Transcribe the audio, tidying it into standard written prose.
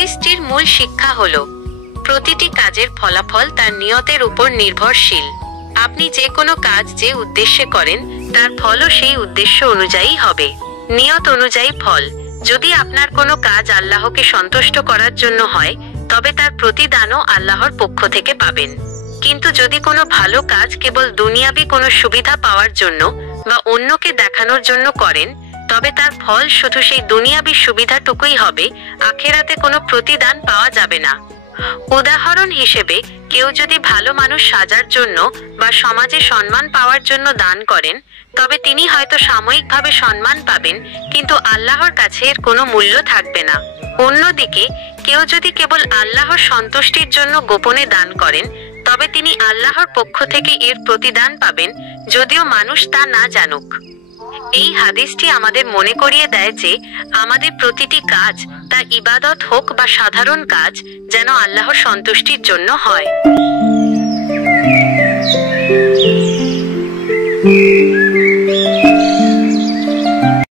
হাদিসটির মূল শিক্ষা হলো, প্রতিটি কাজের ফলাফল তার নিয়তের উপর নির্ভরশীল। আপনি যে কোনো কাজ যে উদ্দেশ্যে করেন তার ফলও সেই উদ্দেশ্য অনুযায়ী হবে। নিয়ত অনুযায়ী ফল। যদি আপনার কোনো কাজ আল্লাহকে সন্তুষ্ট করার জন্য হয় তবে তার প্রতিদানও আল্লাহর পক্ষ থেকে পাবেন। কিন্তু যদি কোনো ভালো কাজ কেবল দুনিয়াবি কোনো সুবিধা পাওয়ার জন্য বা অন্যকে দেখানোর জন্য করেন তবে তার ফল শুধু সেই দুনিয়াবি সুবিধাটুকুই হবে, আখিরাতে কোনো প্রতিদান পাওয়া যাবে না। উদাহরণ হিসেবে, কেউ যদি ভালো মানুষ সাজার জন্য বা সমাজে সম্মান পাওয়ার জন্য দান করেন তবে তিনি হয়তো সাময়িকভাবে সম্মান পাবেন, কিন্তু আল্লাহর কাছে এর কোনো মূল্য থাকবে না। অন্যদিকে কেউ যদি কেবল আল্লাহর সন্তুষ্টির জন্য গোপনে দান করেন তবে তিনি আল্লাহর পক্ষ থেকে এর প্রতিদান পাবেন, যদিও মানুষ তা না জানুক। এই হাদিসটি আমাদের মনে করিয়ে দেয় যে আমাদের প্রতিটি কাজ, তা ইবাদত হোক বা সাধারণ কাজ, যেন আল্লাহর সন্তুষ্টির জন্য হয়।